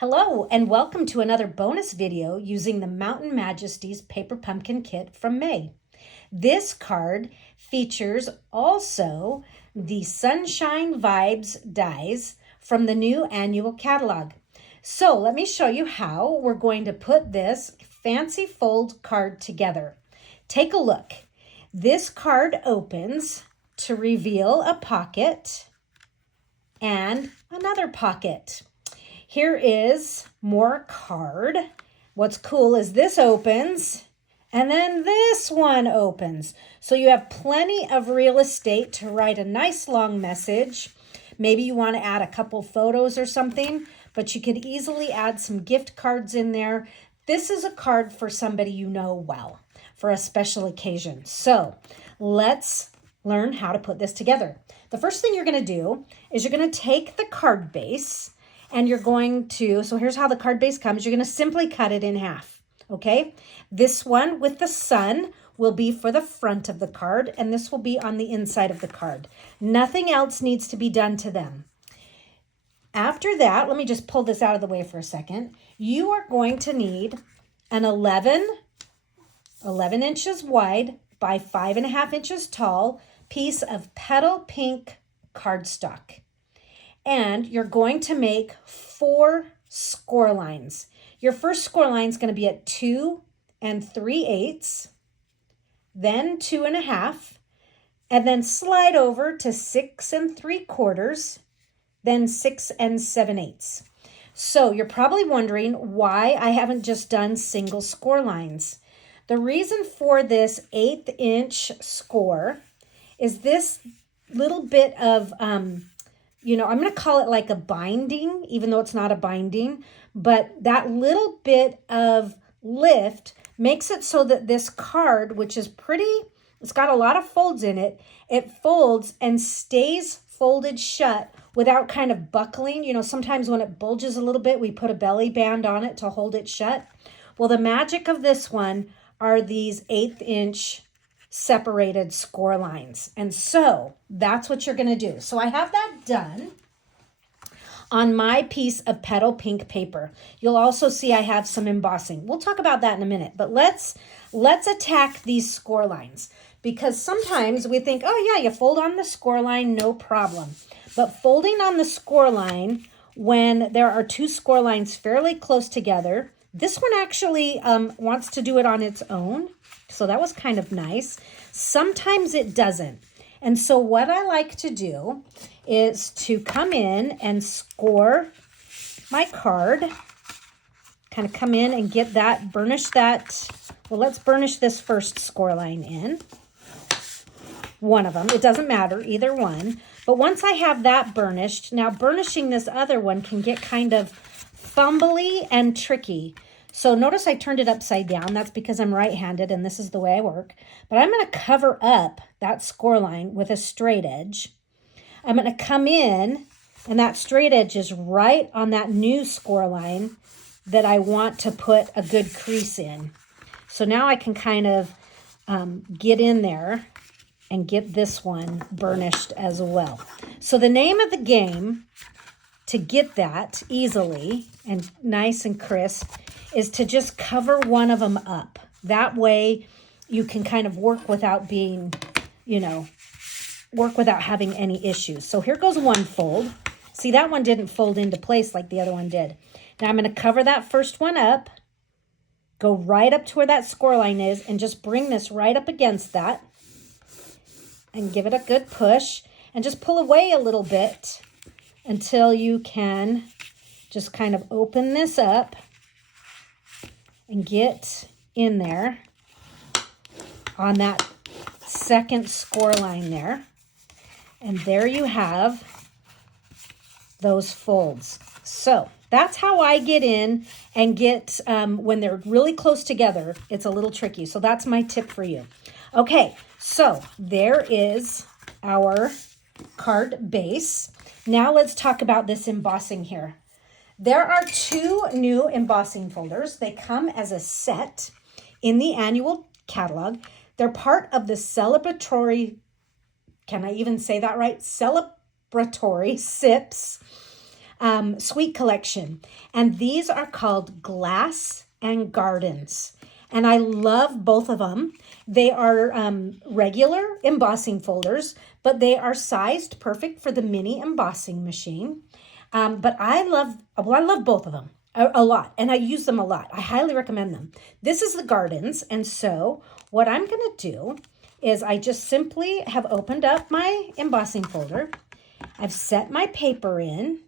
Hello and welcome to another bonus video using the Mountain Majesties Paper Pumpkin Kit from May. This card features also the Sunshine Vibes dies from the new annual catalog. So let me show you how we're going to put this fancy fold card together. Take a look. This card opens to reveal a pocket and another pocket. Here is more card. What's cool is this opens and then this one opens. So you have plenty of real estate to write a nice long message. Maybe you want to add a couple photos or something, but you could easily add some gift cards in there. This is a card for somebody you know well, for a special occasion. So let's learn how to put this together. The first thing you're going to do is you're going to take the card base and you're going to, so here's how the card base comes. You're going to simply cut it in half, okay? This one with the sun will be for the front of the card, and this will be on the inside of the card. Nothing else needs to be done to them. After that, let me just pull this out of the way for a second. You are going to need an 11 inches wide by 5.5 inches tall piece of petal pink cardstock. And you're going to make 4 score lines. Your first score line is going to be at 2 3/8, then 2 1/2, and then slide over to 6 3/4, then 6 7/8. So you're probably wondering why I haven't just done single score lines. The reason for this 1/8 inch score is this little bit of I'm going to call it like a binding, even though it's not a binding, but that little bit of lift makes it so that this card, which is it's got a lot of folds in it, it folds and stays folded shut without kind of buckling. Sometimes when it bulges a little bit, we put a belly band on it to hold it shut. Well, the magic of this one are these 1/8 inch separated score lines. And so that's what you're going to do. So I have that done on my piece of petal pink paper. You'll also see I have some embossing. We'll talk about that in a minute, but let's attack these score lines, because sometimes we think, oh yeah, you fold on the score line, no problem. But folding on the score line when there are 2 score lines fairly close together, this one actually wants to do it on its own. So that was kind of nice. Sometimes it doesn't. And so what I like to do is to come in and score my card. Kind of come in and get that, burnish that. Well, let's burnish this first score line in. One of them. It doesn't matter, either one. But once I have that burnished, now burnishing this other one can get kind of fumbly and tricky. So notice I turned it upside down. That's because I'm right-handed and this is the way I work. But I'm going to cover up that score line with a straight edge. I'm going to come in, and that straight edge is right on that new score line that I want to put a good crease in. So now I can kind of get in there and get this one burnished as well. So the name of the game to get that easily and nice and crisp is to just cover one of them up. That way you can kind of work without being, work without having any issues. So here goes one fold. See, that one didn't fold into place like the other one did. Now I'm going to cover that first one up, go right up to where that score line is, and just bring this right up against that and give it a good push and just pull away a little bit until you can just kind of open this up and get in there on that second score line there. And there you have those folds. So that's how I get in and get, when they're really close together, it's a little tricky. So that's my tip for you. Okay, so there is our card base. Now let's talk about this embossing here. There are 2 new embossing folders. They come as a set in the annual catalog. They're part of the celebratory, can I even say that right? Celebratory SIPs Sweet Collection. And these are called Glass and Gardens. And I love both of them. They are regular embossing folders, but they are sized perfect for the mini embossing machine. But I love both of them a lot, and I use them a lot. I highly recommend them. This is the Gardens, and so what I'm going to do is I just simply have opened up my embossing folder. I've set my paper in,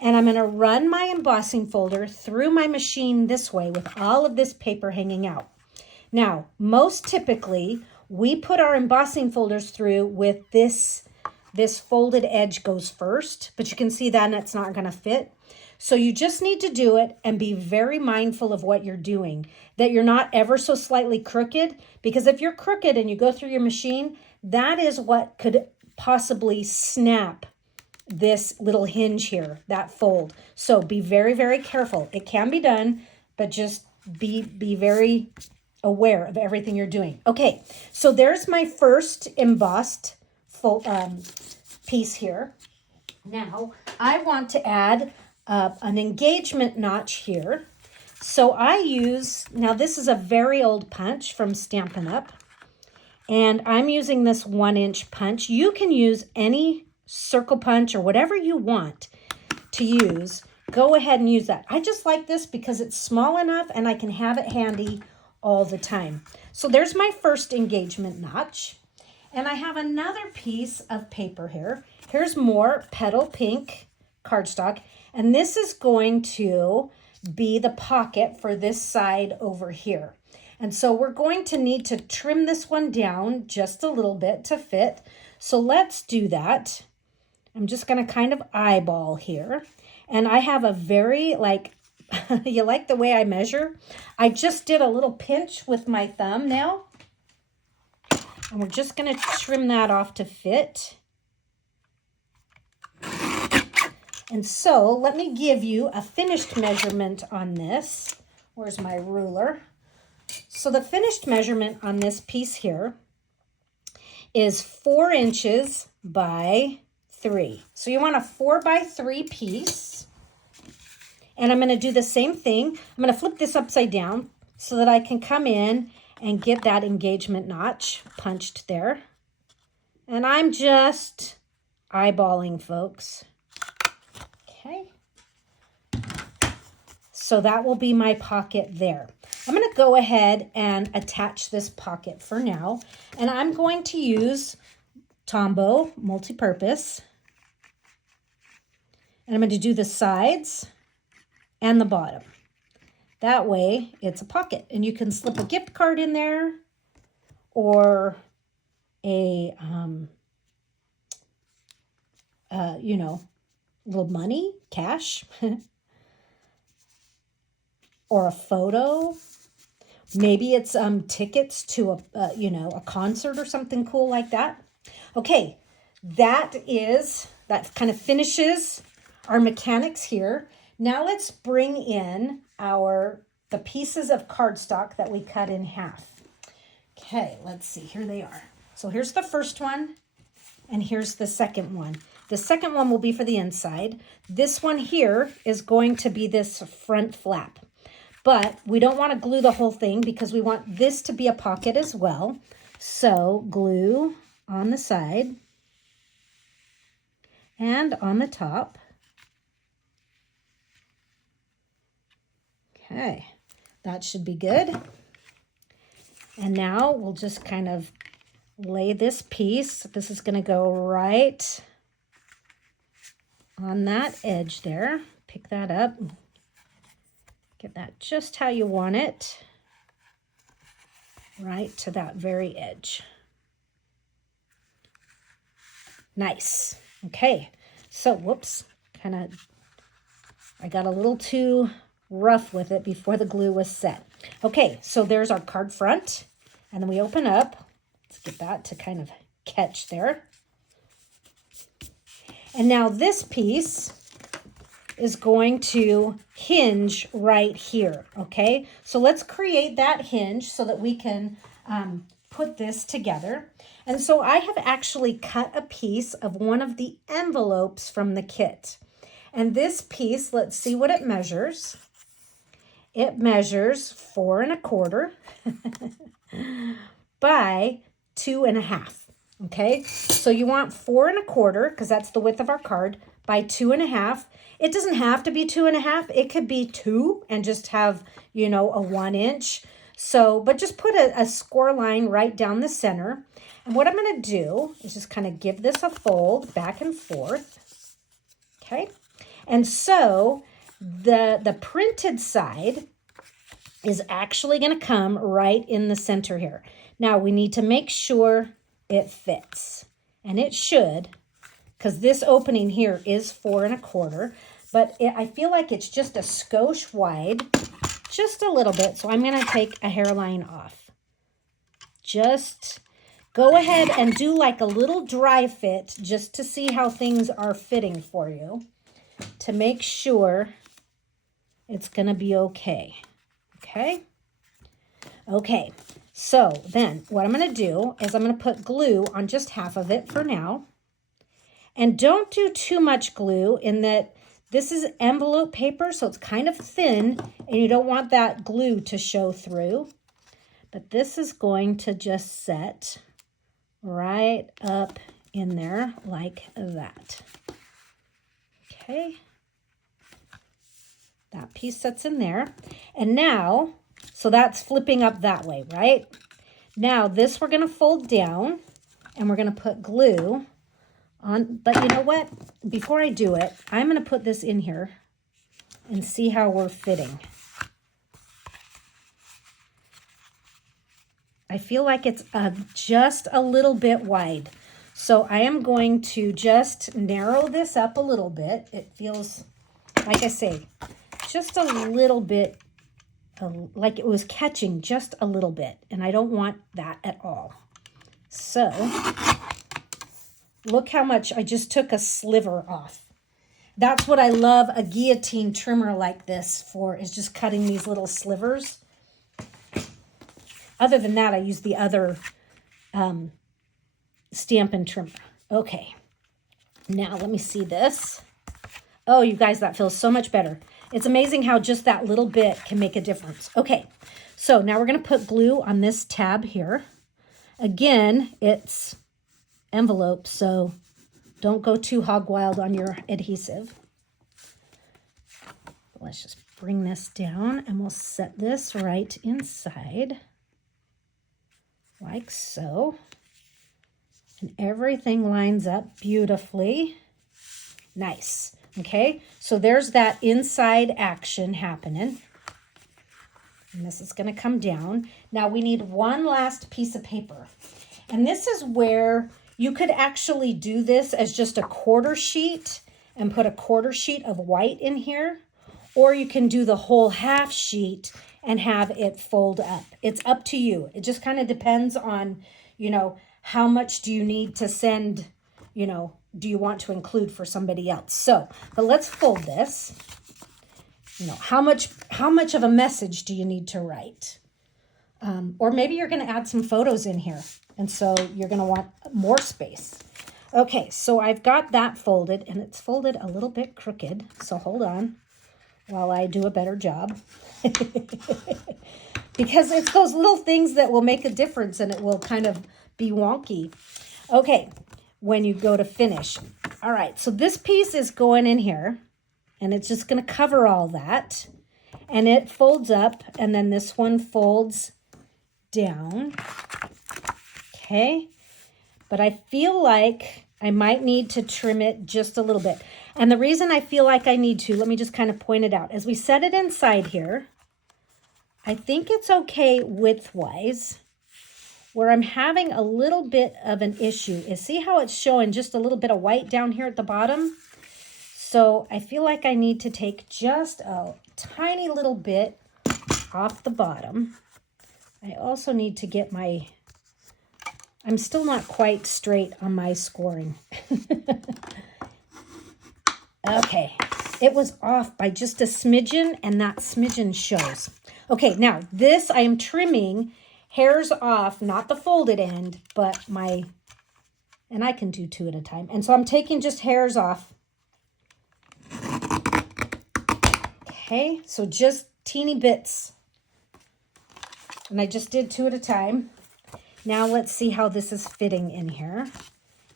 and I'm going to run my embossing folder through my machine this way with all of this paper hanging out. Now, most typically, we put our embossing folders through with this folded edge goes first, but you can see that it's not going to fit. So you just need to do it and be very mindful of what you're doing, that you're not ever so slightly crooked, because if you're crooked and you go through your machine, that is what could possibly snap this little hinge here, that fold. So be very, very careful. It can be done, but just be very aware of everything you're doing. Okay, so there's my first embossed piece here. Now, I want to add an engagement notch here. So I use, now this is a very old punch from Stampin' Up, and I'm using this 1-inch punch. You can use any circle punch or whatever you want to use. Go ahead and use that. I just like this because it's small enough and I can have it handy all the time. So there's my first engagement notch. And I have another piece of paper here. Here's more petal pink cardstock. And this is going to be the pocket for this side over here. And so we're going to need to trim this one down just a little bit to fit. So let's do that. I'm just going to kind of eyeball here. And I have a very, you like the way I measure? I just did a little pinch with my thumbnail. And we're just going to trim that off to fit. And so let me give you a finished measurement on this. Where's my ruler? So the finished measurement on this piece here is 4 inches by 3. So you want a 4 by 3 piece. And I'm going to do the same thing. I'm going to flip this upside down so that I can come in and get that engagement notch punched there. And I'm just eyeballing, folks. Okay. So that will be my pocket there. I'm going to go ahead and attach this pocket for now. And I'm going to use Tombow multi-purpose. And I'm going to do the sides and the bottom. That way it's a pocket, and you can slip a gift card in there or a, little money, cash, or a photo. Maybe it's tickets to a concert or something cool like that. Okay, that kind of finishes our mechanics here. Now let's bring in the pieces of cardstock that we cut in half. Okay, let's see. Here they are. So here's the first one, and here's the second one. The second one will be for the inside. This one here is going to be this front flap. But we don't want to glue the whole thing because we want this to be a pocket as well. So glue on the side and on the top. Okay, that should be good. And now we'll just kind of lay this piece. This is going to go right on that edge there. Pick that up. Get that just how you want it. Right to that very edge. Nice. Okay, so whoops, I got a little too rough with it before the glue was set. Okay, so there's our card front, and then we open up. Let's get that to kind of catch there. And now this piece is going to hinge right here, okay? So let's create that hinge so that we can put this together. And so I have actually cut a piece of one of the envelopes from the kit. And this piece, let's see what it measures. It measures 4 1/4 by 2 1/2. Okay, so you want 4 1/4 because that's the width of our card by 2 1/2. It doesn't have to be 2 1/2. It could be 2 and just have, you know, a 1 inch. So, but just put a score line right down the center. And what I'm going to do is just kind of give this a fold back and forth. Okay, and so the printed side is actually going to come right in the center here. Now we need to make sure it fits, and it should, because this opening here is 4 1/4, but I feel like it's just a skosh wide, just a little bit. So I'm going to take a hairline off. Just go ahead and do like a little dry fit just to see how things are fitting for you, to make sure it's going to be okay. Okay, so then what I'm going to do is I'm going to put glue on just half of it for now. And don't do too much glue, in that this is envelope paper, so it's kind of thin, and you don't want that glue to show through. But this is going to just set right up in there like that. Okay. That piece sits in there. And now, so that's flipping up that way, right? Now this we're going to fold down, and we're going to put glue on. But you know what? Before I do it, I'm going to put this in here and see how we're fitting. I feel like it's just a little bit wide. So I am going to just narrow this up a little bit. It feels, like I say, just a little bit like it was catching just a little bit, and I don't want that at all. So look how much I just took a sliver off. That's what I love a guillotine trimmer like this for, is just cutting these little slivers. Other than that, I use the other Stampin' trimmer. Okay, now let me see this. Oh, you guys, that feels so much better. It's amazing how just that little bit can make a difference. Okay, so now we're going to put glue on this tab here. Again, it's envelope, so don't go too hog wild on your adhesive. Let's just bring this down, and we'll set this right inside, like so. And everything lines up beautifully. Nice. Okay, so there's that inside action happening. And this is going to come down. Now we need one last piece of paper. And this is where you could actually do this as just a quarter sheet and put a quarter sheet of white in here. Or you can do the whole half sheet and have it fold up. It's up to you. It just kind of depends on, you know, how much do you need to send, you know, do you want to include for somebody else? So, but let's fold this. You know, how much of a message do you need to write? Or maybe you're going to add some photos in here, and so you're going to want more space. Okay, so I've got that folded, and it's folded a little bit crooked. So hold on while I do a better job. Because it's those little things that will make a difference, and it will kind of be wonky. Okay, when you go to finish. All right, so this piece is going in here, and it's just going to cover all that. And it folds up, and then this one folds down. Okay, but I feel like I might need to trim it just a little bit. And the reason I feel like I need to, let me just kind of point it out. As we set it inside here, I think it's okay width-wise. Where I'm having a little bit of an issue is, see how it's showing just a little bit of white down here at the bottom? So I feel like I need to take just a tiny little bit off the bottom. I also need to get my, I'm still not quite straight on my scoring. Okay, it was off by just a smidgen, and that smidgen shows. Okay, now this I am trimming hairs off, not the folded end, but my, and I can do 2 at a time. And so I'm taking just hairs off. Okay, so just teeny bits. And I just did 2 at a time. Now let's see how this is fitting in here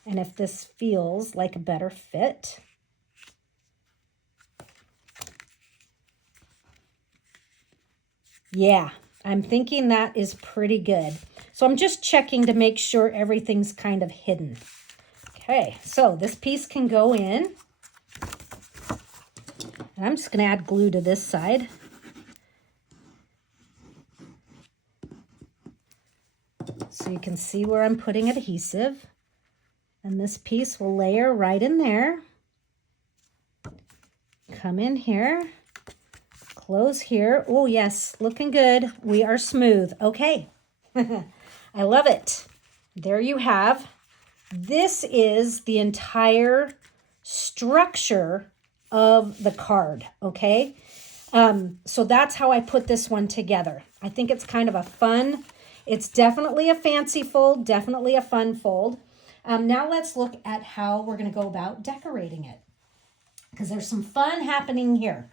and if this feels like a better fit. Yeah, I'm thinking that is pretty good. So I'm just checking to make sure everything's kind of hidden. Okay, so this piece can go in. And I'm just going to add glue to this side. So you can see where I'm putting adhesive. And this piece will layer right in there. Come in here. Close here. Oh, yes, looking good. We are smooth. Okay. I love it. There you have. This is the entire structure of the card, okay? So that's how I put this one together. I think it's kind of a fun, it's definitely a fancy fold, definitely a fun fold. Now let's look at how we're going to go about decorating it, because there's some fun happening here.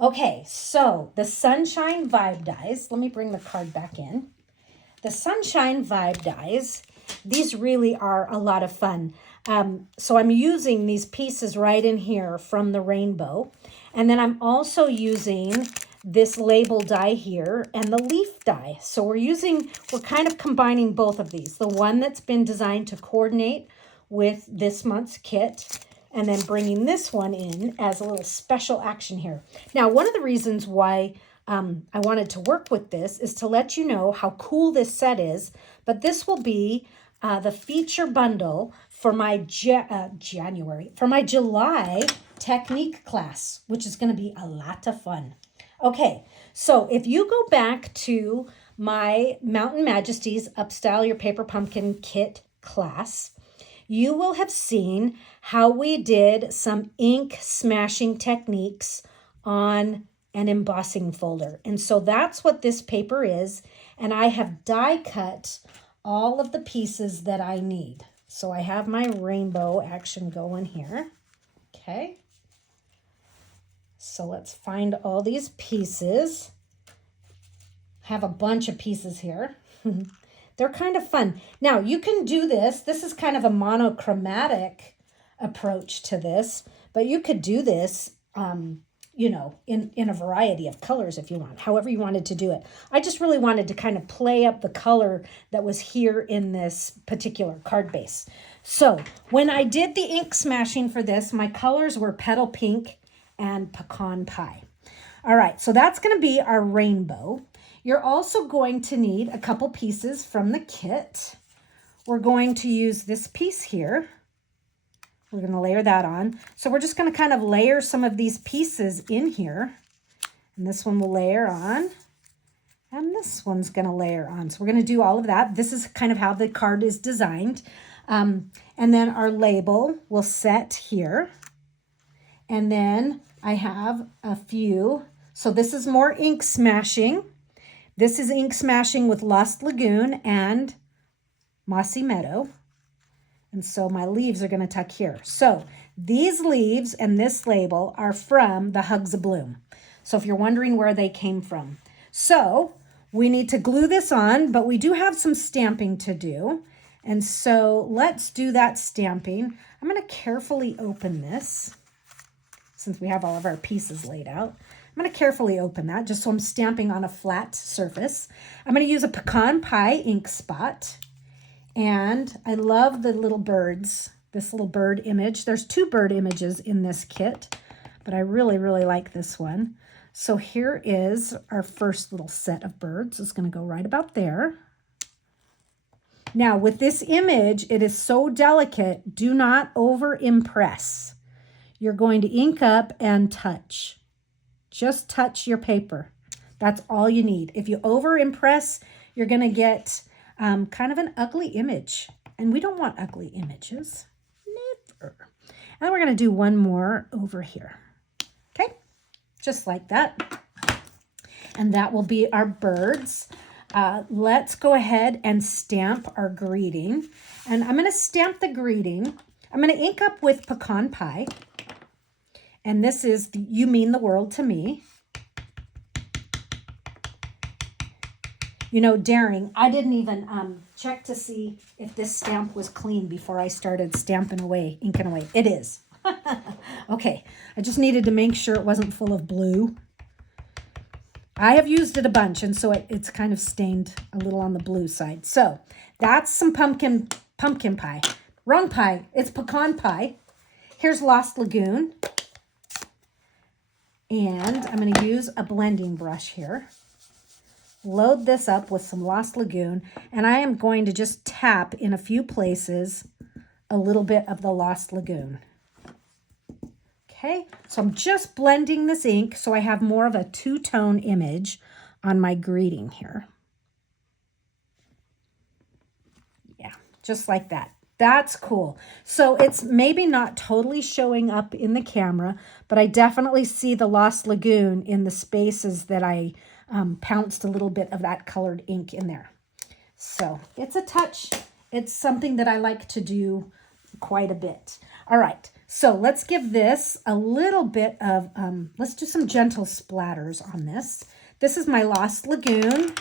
Okay, so the Sunshine Vibe dies. Let me bring the card back in. The Sunshine Vibe dies. These really are a lot of fun. So I'm using these pieces right in here from the rainbow. And then I'm also using this label die here and the leaf die. So we're kind of combining both of these. The one that's been designed to coordinate with this month's kit, and then bringing this one in as a little special action here. Now, one of the reasons why I wanted to work with this is to let you know how cool this set is, but this will be the feature bundle for my July technique class, which is going to be a lot of fun. Okay, so if you go back to my Mountain Majesties Upstyle Your Paper Pumpkin Kit class, you will have seen how we did some ink smashing techniques on an embossing folder. And so that's what this paper is. And I have die cut all of the pieces that I need. So I have my rainbow action going here. Okay. So let's find all these pieces. I have a bunch of pieces here. They're kind of fun. Now, you can do this. This is kind of a monochromatic approach to this, but you could do this, you know, in a variety of colors if you want, however you wanted to do it. I just really wanted to kind of play up the color that was here in this particular card base. So when I did the ink smashing for this, my colors were Petal Pink and Pecan Pie. All right, so that's going to be our rainbow. You're also going to need a couple pieces from the kit. We're going to use this piece here. We're going to layer that on. So we're just going to kind of layer some of these pieces in here. And this one will layer on. And this one's going to layer on. So we're going to do all of that. This is kind of how the card is designed. And then our label will set here. And then I have a few. So this is more ink smashing. This is ink smashing with Lost Lagoon and Mossy Meadow. And so my leaves are going to tuck here. So these leaves and this label are from the Hugs of Bloom. So if you're wondering where they came from. So we need to glue this on, but we do have some stamping to do. And so let's do that stamping. I'm going to carefully open this since we have all of our pieces laid out. I'm going to carefully open that just so I'm stamping on a flat surface. I'm going to use a Pecan Pie ink spot. And I love the little birds, this little bird image. There's 2 bird images in this kit, but I really, really like this one. So here is our first little set of birds. It's going to go right about there. Now with this image, it is so delicate. Do not over impress. You're going to ink up and touch. Just touch your paper. That's all you need. If you over impress, you're going to get kind of an ugly image. And we don't want ugly images. Never. And we're going to do one more over here. Okay? Just like that. And that will be our birds. Let's go ahead and stamp our greeting. And I'm going to stamp the greeting. I'm going to ink up with Pecan Pie. And this is You Mean the World to Me. You know, daring. I didn't even check to see if this stamp was clean before I started stamping away, inking away. It is. Okay, I just needed to make sure it wasn't full of blue. I have used it a bunch, and so it's kind of stained a little on the blue side. So that's some pumpkin pie. Wrong pie. It's pecan pie. Here's Lost Lagoon. And I'm going to use a blending brush here. Load this up with some Lost Lagoon. And I am going to just tap in a few places a little bit of the Lost Lagoon. Okay, so I'm just blending this ink so I have more of a two-tone image on my greeting here. Yeah, just like that. That's cool. So it's maybe not totally showing up in the camera, but I definitely see the Lost Lagoon in the spaces that I pounced a little bit of that colored ink in there. So it's a touch. It's something that I like to do quite a bit. All right, so let's give this a little bit of, let's do some gentle splatters on this. This is my Lost Lagoon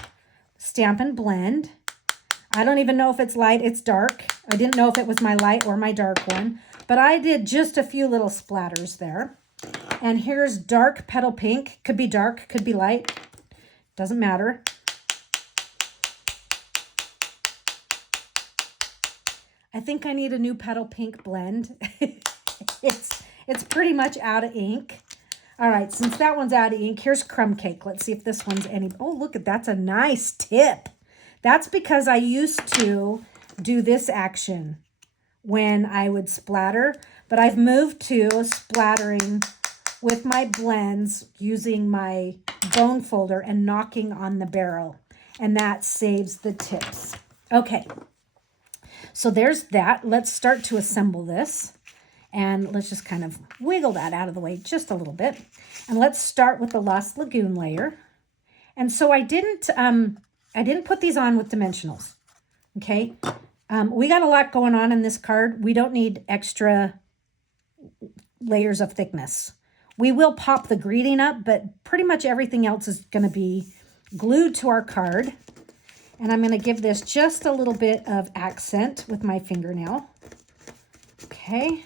Stampin' Blend. I don't even know if it's light, it's dark. I didn't know if it was my light or my dark one, but I did just a few little splatters there. And here's dark petal pink. Could be dark, could be light. Doesn't matter. I think I need a new petal pink blend. It's pretty much out of ink. All right, since that one's out of ink, here's Crumb Cake. Let's see if this one's any. Oh, look at that's a nice tip. That's because I used to do this action when I would splatter, but I've moved to splattering with my blends using my bone folder and knocking on the barrel, and that saves the tips. Okay, so there's that. Let's start to assemble this, and let's just kind of wiggle that out of the way just a little bit. And let's start with the Lost Lagoon layer. And so I didn't put these on with dimensionals, okay? We got a lot going on in this card. We don't need extra layers of thickness. We will pop the greeting up, but pretty much everything else is going to be glued to our card. And I'm going to give this just a little bit of accent with my fingernail. Okay.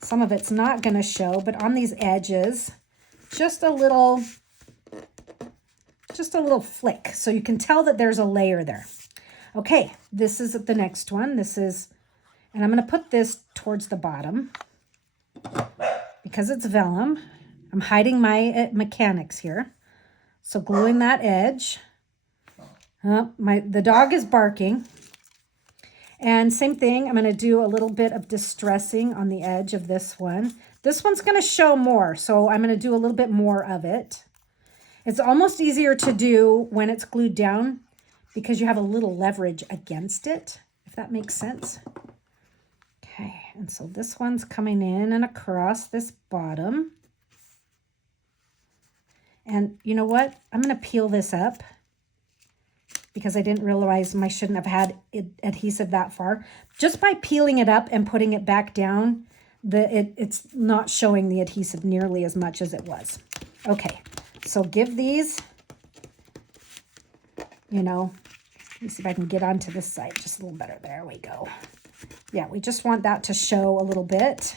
Some of it's not going to show, but on these edges, just a little flick, so you can tell that there's a layer there. Okay, this is the next one. And I'm going to put this towards the bottom because it's vellum. I'm hiding my mechanics here. So gluing that edge. The dog is barking. And same thing, I'm going to do a little bit of distressing on the edge of this one. This one's going to show more, so I'm going to do a little bit more of it. It's almost easier to do when it's glued down because you have a little leverage against it, if that makes sense. Okay, and so this one's coming in and across this bottom. And you know what? I'm going to peel this up because I didn't realize I shouldn't have had adhesive that far. Just by peeling it up and putting it back down, it's not showing the adhesive nearly as much as it was. Okay. So give these, let me see if I can get onto this side just a little better. There we go. Yeah, we just want that to show a little bit.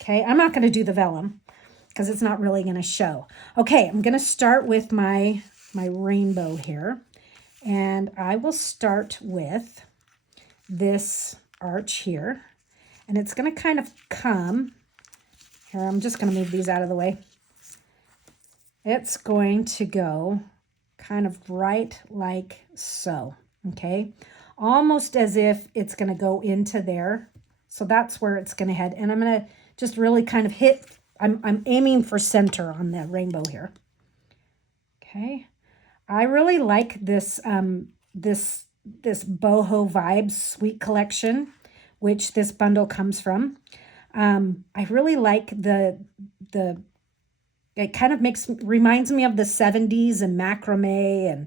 Okay, I'm not going to do the vellum because it's not really going to show. Okay, I'm going to start with my rainbow here. And I will start with this arch here. And it's going to kind of come. Here, I'm just going to move these out of the way. It's going to go kind of right like so, okay? Almost as if it's going to go into there. So that's where it's going to head. And I'm going to just really kind of hit, I'm aiming for center on the rainbow here. Okay. I really like this, this Boho Vibes Sweet Collection, which this bundle comes from. I really like it kind of reminds me of the 70s and macrame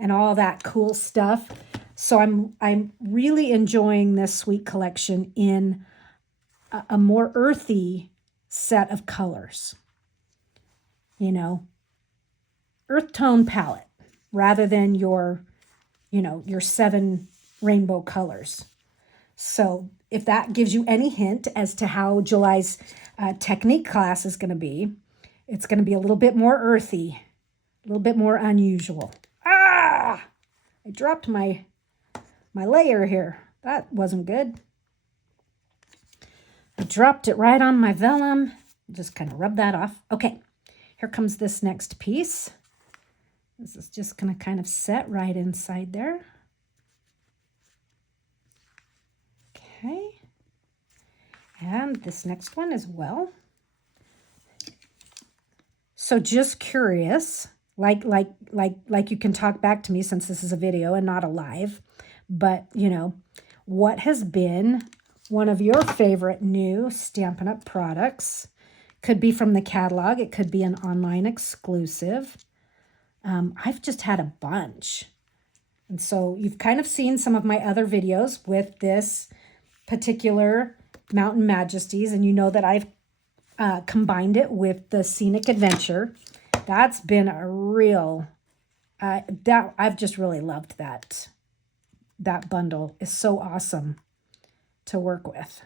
and all that cool stuff. So I'm really enjoying this sweet collection in a more earthy set of colors. Earth tone palette rather than your you know, your 7 rainbow colors. So if that gives you any hint as to how July's technique class is going to be, it's going to be a little bit more earthy, a little bit more unusual. Ah! I dropped my layer here. That wasn't good. I dropped it right on my vellum. Just kind of rub that off. Okay, here comes this next piece. This is just going to kind of set right inside there. Okay, and this next one as well. So just curious, like you can talk back to me since this is a video and not a live, but you know, what has been one of your favorite new Stampin' Up! Products? Could be from the catalog. It could be an online exclusive. I've just had a bunch. And so you've kind of seen some of my other videos with this particular Mountain Majesties, and you know that I've combined it with the Scenic Adventure. That's been a real, I've just really loved that. That bundle is so awesome to work with.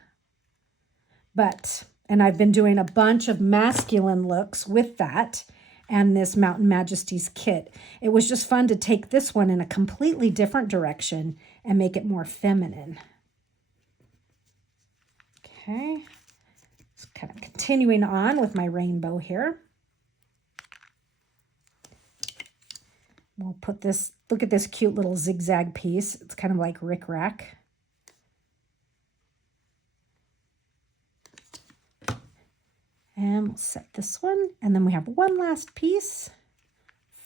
And I've been doing a bunch of masculine looks with that and this Mountain Majesties kit. It was just fun to take this one in a completely different direction and make it more feminine. Okay, just kind of continuing on with my rainbow here. We'll put this, look at this cute little zigzag piece. It's kind of like rickrack. And we'll set this one. And then we have one last piece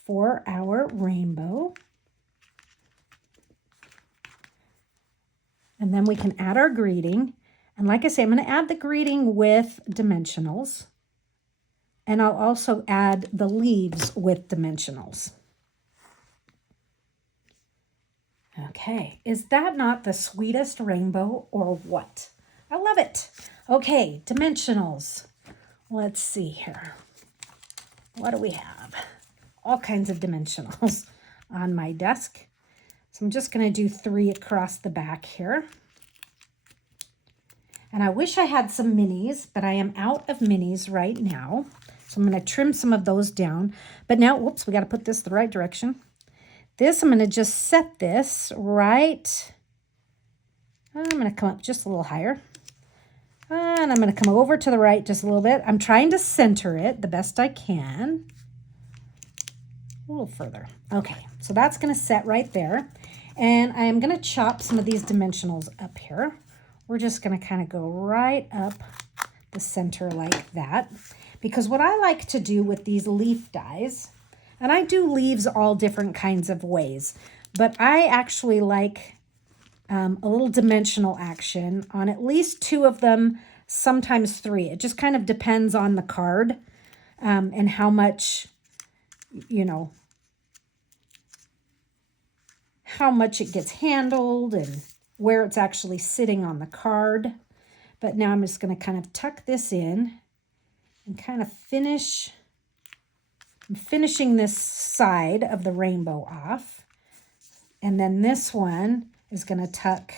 for our rainbow. And then we can add our greeting. And like I say, I'm going to add the greeting with dimensionals. And I'll also add the leaves with dimensionals. Okay, is that not the sweetest rainbow or what? I love it. Okay, dimensionals. Let's see here. What do we have? All kinds of dimensionals on my desk. So I'm just going to do 3 across the back here. And I wish I had some minis, but I am out of minis right now. So I'm going to trim some of those down. But now, whoops, we got to put this the right direction. This, I'm going to just set this right. I'm going to come up just a little higher. And I'm going to come over to the right just a little bit. I'm trying to center it the best I can. A little further. Okay, so that's going to set right there. And I am going to chop some of these dimensionals up here. We're just going to kind of go right up the center like that. Because what I like to do with these leaf dies, and I do leaves all different kinds of ways, but I actually like a little dimensional action on at least 2 of them, sometimes 3. It just kind of depends on the card and how much, you know, how much it gets handled and where it's actually sitting on the card. But now I'm just going to kind of tuck this in and kind of finish. I'm finishing this side of the rainbow off. And then this one is going to tuck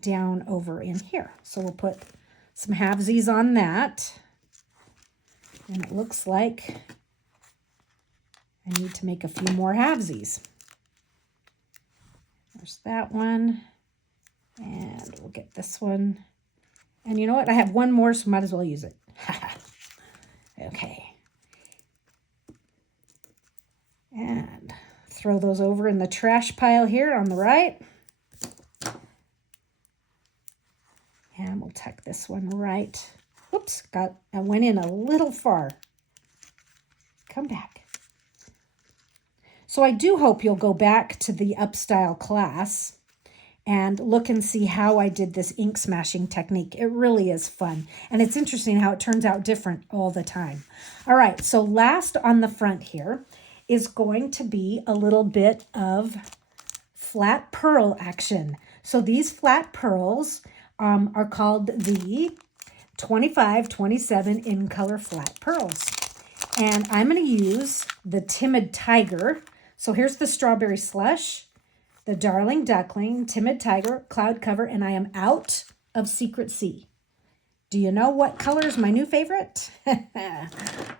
down over in here. So we'll put some halvesies on that. And it looks like I need to make a few more halvesies. There's that one. And we'll get this one. And you know what? I have one more, so might as well use it. Okay. And throw those over in the trash pile here on the right. And we'll tuck this one right. Whoops, I went in a little far. Come back. So I do hope you'll go back to the Upstyle class and look and see how I did this ink smashing technique. It really is fun. And it's interesting how it turns out different all the time. All right, so last on the front here is going to be a little bit of flat pearl action. So these flat pearls are called the 2527 in color flat pearls. And I'm going to use the Timid Tiger. So here's the strawberry slush. the Darling Duckling, Timid Tiger, Cloud Cover, and I am out of Secret Sea. Do you know what color is my new favorite?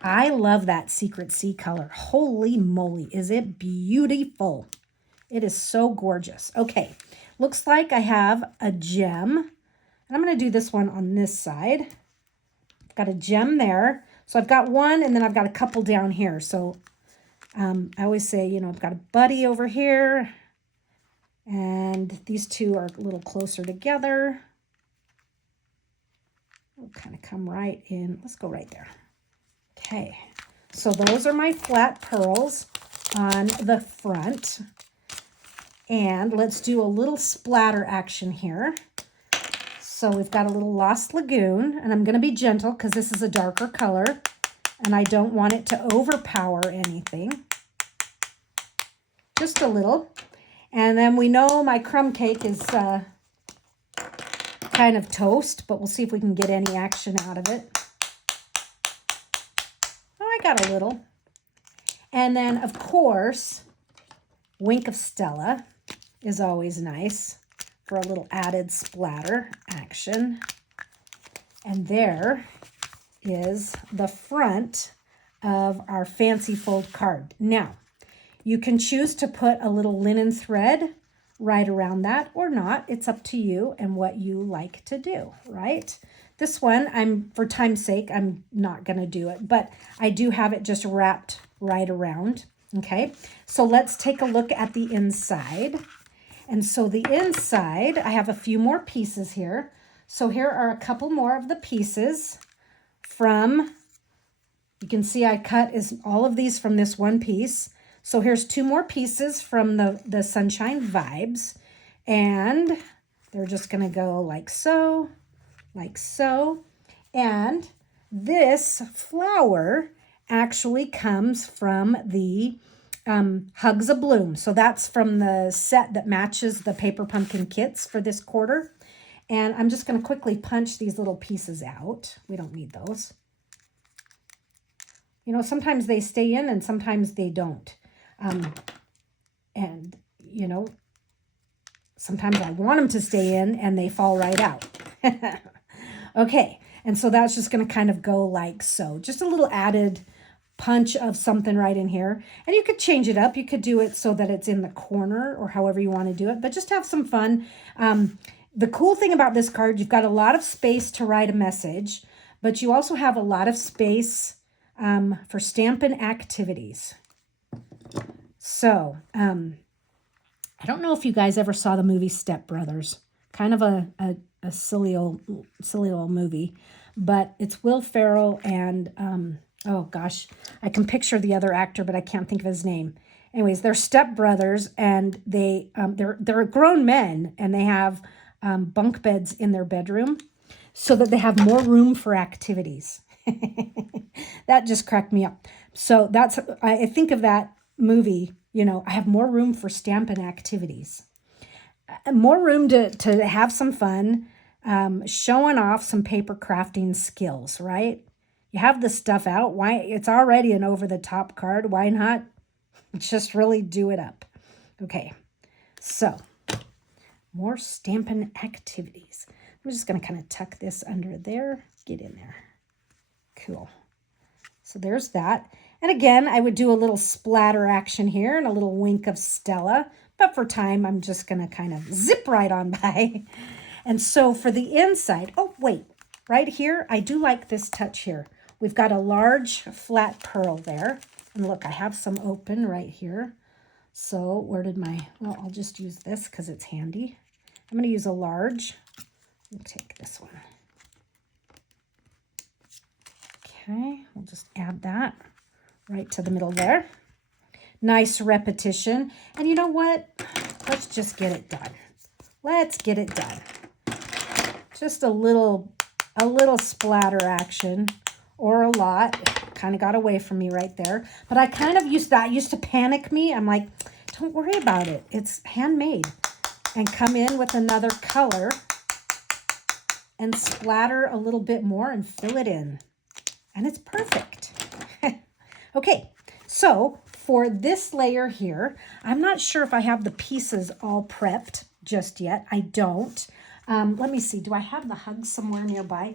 I love that Secret Sea color. Holy moly, is it beautiful. It is so gorgeous. Okay, looks like I have a gem. And I'm going to do this one on this side. I've got a gem there. So I've got one, and then I've got a couple down here. So I always say, you know, I've got a buddy over here. And these two are a little closer together. We'll kind of come right in. Let's go right there. Okay, so those are my flat pearls on the front. And let's do a little splatter action here. So we've got a little Lost Lagoon, and I'm going to be gentle because this is a darker color, and I don't want it to overpower anything. Just a little. And then we know my crumb cake is kind of toast, but we'll see if we can get any action out of it. Oh, I got a little. And then, of course, Wink of Stella is always nice for a little added splatter action. And there is the front of our fancy fold card. Now, you can choose to put a little linen thread right around that or not. It's up to you and what you like to do, right? This one, for time's sake, I'm not going to do it, but I do have it just wrapped right around, okay? So let's take a look at the inside. And so the inside, I have a few more pieces here. So here are a couple more of the pieces from, you can see I cut all of these from this one piece. So here's two more pieces from the Sunshine Vibes, and they're just going to go like so, and this flower actually comes from the Hugs a Bloom. So that's from the set that matches the Paper Pumpkin kits for this quarter, and I'm just going to quickly punch these little pieces out. We don't need those. You know, sometimes they stay in and sometimes they don't. And, you know, sometimes I want them to stay in and they fall right out. Okay, and so that's just going to kind of go like so. Just a little added punch of something right in here. And you could change it up. You could do it so that it's in the corner or however you want to do it. But just have some fun. The cool thing about this card, you've got a lot of space to write a message, but you also have a lot of space for Stampin' activities. So, I don't know if you guys ever saw the movie Step Brothers. Kind of a silly old movie, but it's Will Ferrell and, oh gosh, I can picture the other actor, but I can't think of his name. Anyways, they're step brothers, and they're grown men, and they have bunk beds in their bedroom so that they have more room for activities. That just cracked me up. So I think of that movie, you know, I have more room for Stampin' activities. More room to have some fun, showing off some paper crafting skills, right? You have the stuff out. Why? It's already an over-the-top card. Why not just really do it up? Okay, so more Stampin' activities. I'm just going to kind of tuck this under there. Get in there. Cool. So there's that. And again, I would do a little splatter action here and a little Wink of Stella. But for time, I'm just going to kind of zip right on by. And so for the inside, oh, wait. Right here, I do like this touch here. We've got a large flat pearl there. And look, I have some open right here. So where did well, I'll just use this because it's handy. I'm going to use a large. Let me take this one. Okay, we'll just add that right to the middle there. Nice repetition. And you know what? Let's just get it done. Let's get it done. Just a little splatter action, or a lot. Kind of got away from me right there. But I kind of used to panic me. I'm like, don't worry about it. It's handmade. And come in with another color and splatter a little bit more and fill it in. And it's perfect. Okay, so for this layer here, I'm not sure if I have the pieces all prepped just yet. I don't. Let me see. Do I have the hugs somewhere nearby?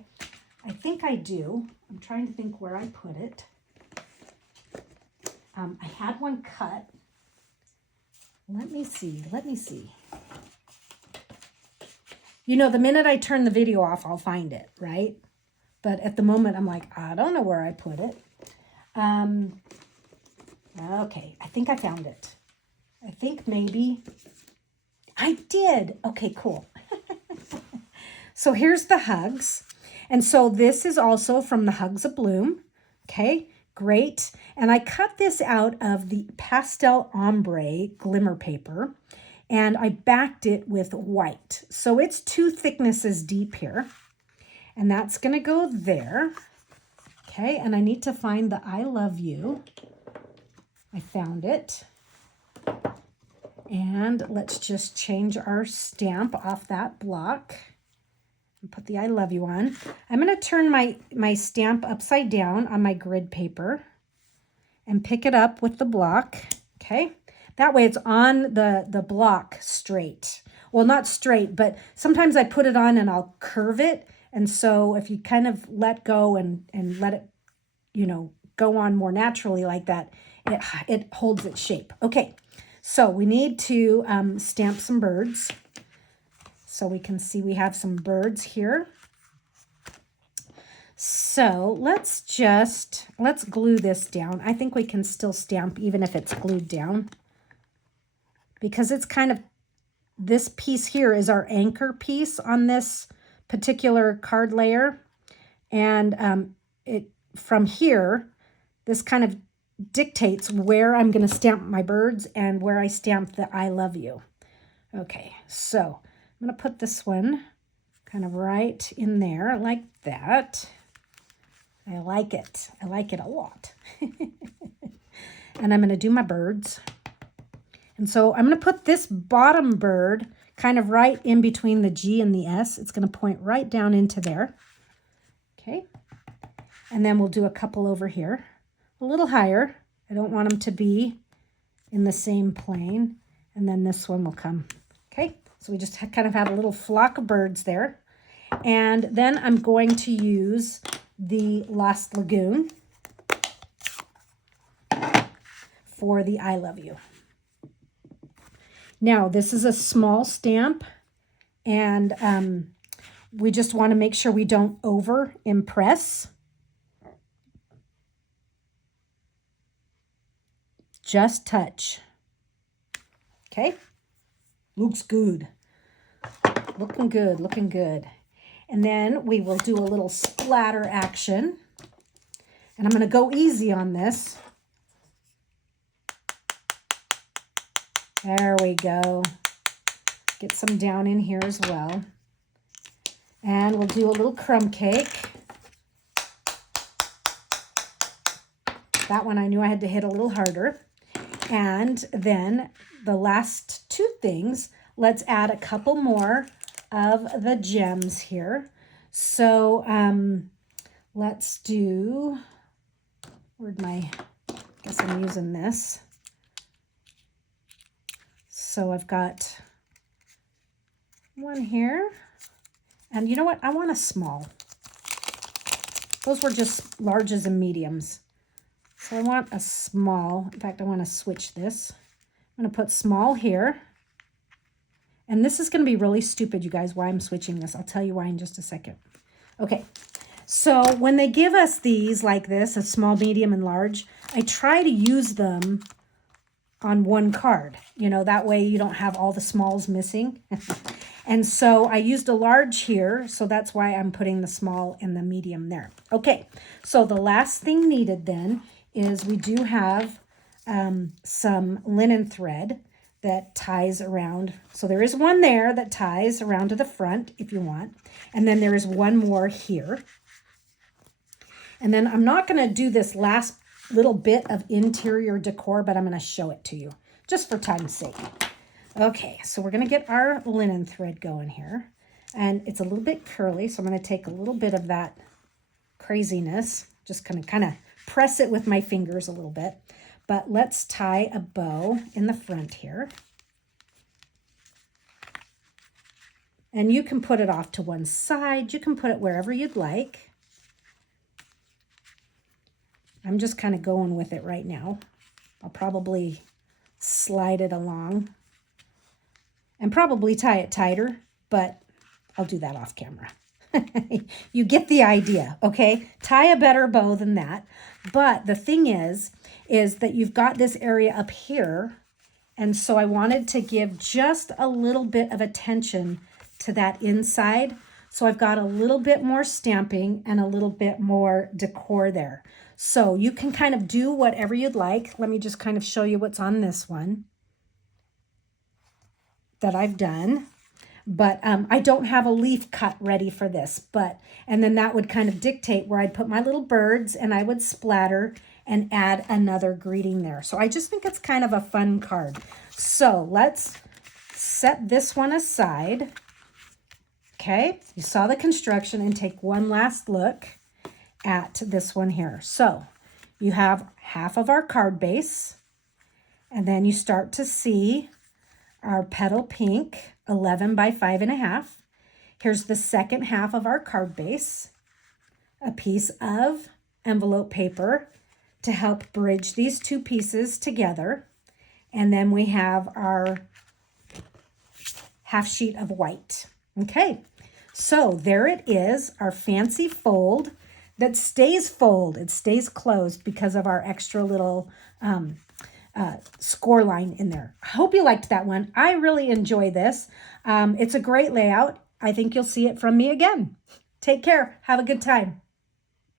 I think I do. I'm trying to think where I put it. I had one cut. Let me see. Let me see. You know, the minute I turn the video off, I'll find it, right? But at the moment, I'm like, I don't know where I put it. Okay, I think I found it. I think maybe I did. Okay, cool. So here's the hugs. And so this is also from the Hugs of Bloom. Okay, great. And I cut this out of the pastel ombre glimmer paper, and I backed it with white. So it's 2 thicknesses deep here. And that's going to go there. Okay, and I need to find the I love you. I found it. And let's just change our stamp off that block and put the I love you on. I'm going to turn my stamp upside down on my grid paper and pick it up with the block. Okay, that way it's on the block straight. Well, not straight, but sometimes I put it on and I'll curve it. And so if you kind of let go and let it, you know, go on more naturally like that, it holds its shape. Okay, so we need to stamp some birds. So we can see we have some birds here. So let's glue this down. I think we can still stamp even if it's glued down, because it's kind of, this piece here is our anchor piece on this particular card layer. And it from here, this kind of dictates where I'm going to stamp my birds and where I stamp the I love you. Okay, so I'm going to put this one kind of right in there like that. I like it. I like it a lot. And I'm going to do my birds. And so I'm going to put this bottom bird kind of right in between the G and the S. It's going to point right down into there. Okay. And then we'll do a couple over here, a little higher. I don't want them to be in the same plane. And then this one will come. Okay. So we just kind of have a little flock of birds there. And then I'm going to use the Lost Lagoon for the I love you. Now, this is a small stamp, and we just want to make sure we don't over impress. Just touch. Okay? Looks good. Looking good, looking good. And then we will do a little splatter action. And I'm going to go easy on this. There we go. Get some down in here as well. And we'll do a little crumb cake. That one I knew I had to hit a little harder. And then the last 2 things, let's add a couple more of the gems here. So let's do, I guess I'm using this. So I've got one here, and you know what? I want a small. Those were just larges and mediums. So I want a small. In fact, I want to switch this. I'm going to put small here. And this is going to be really stupid, you guys, why I'm switching this. I'll tell you why in just a second. Okay, so when they give us these like this, a small, medium, and large, I try to use them on one card. You know, that way you don't have all the smalls missing. And so I used a large here, so that's why I'm putting the small and the medium there. Okay, so the last thing needed then is we do have some linen thread that ties around. So there is one there that ties around to the front if you want. And then there is one more here. And then I'm not going to do this last little bit of interior decor, but I'm going to show it to you just for time's sake. Okay, so we're going to get our linen thread going here. And it's a little bit curly, so I'm going to take a little bit of that craziness, just kind of press it with my fingers a little bit. but let's tie a bow in the front here. And you can put it off to one side. You can put it wherever you'd like. I'm just kind of going with it right now. I'll probably slide it along and probably tie it tighter, but I'll do that off camera. You get the idea, okay? Tie a better bow than that. But the thing is that you've got this area up here, and so I wanted to give just a little bit of attention to that inside. So I've got a little bit more stamping and a little bit more decor there. So you can kind of do whatever you'd like. Let me just kind of show you what's on this one that I've done. But I don't have a leaf cut ready for this. And then that would kind of dictate where I'd put my little birds, and I would splatter and add another greeting there. So I just think it's kind of a fun card. So let's set this one aside. Okay, you saw the construction, and take one last look at this one here. So you have half of our card base, and then you start to see our petal pink 11 by 5.5. Here's the second half of our card base, a piece of envelope paper to help bridge these two pieces together. And then we have our half sheet of white. Okay, so there it is, our fancy fold that stays fold. It stays closed because of our extra little score line in there. I hope you liked that one. I really enjoy this. It's a great layout. I think you'll see it from me again. Take care. Have a good time.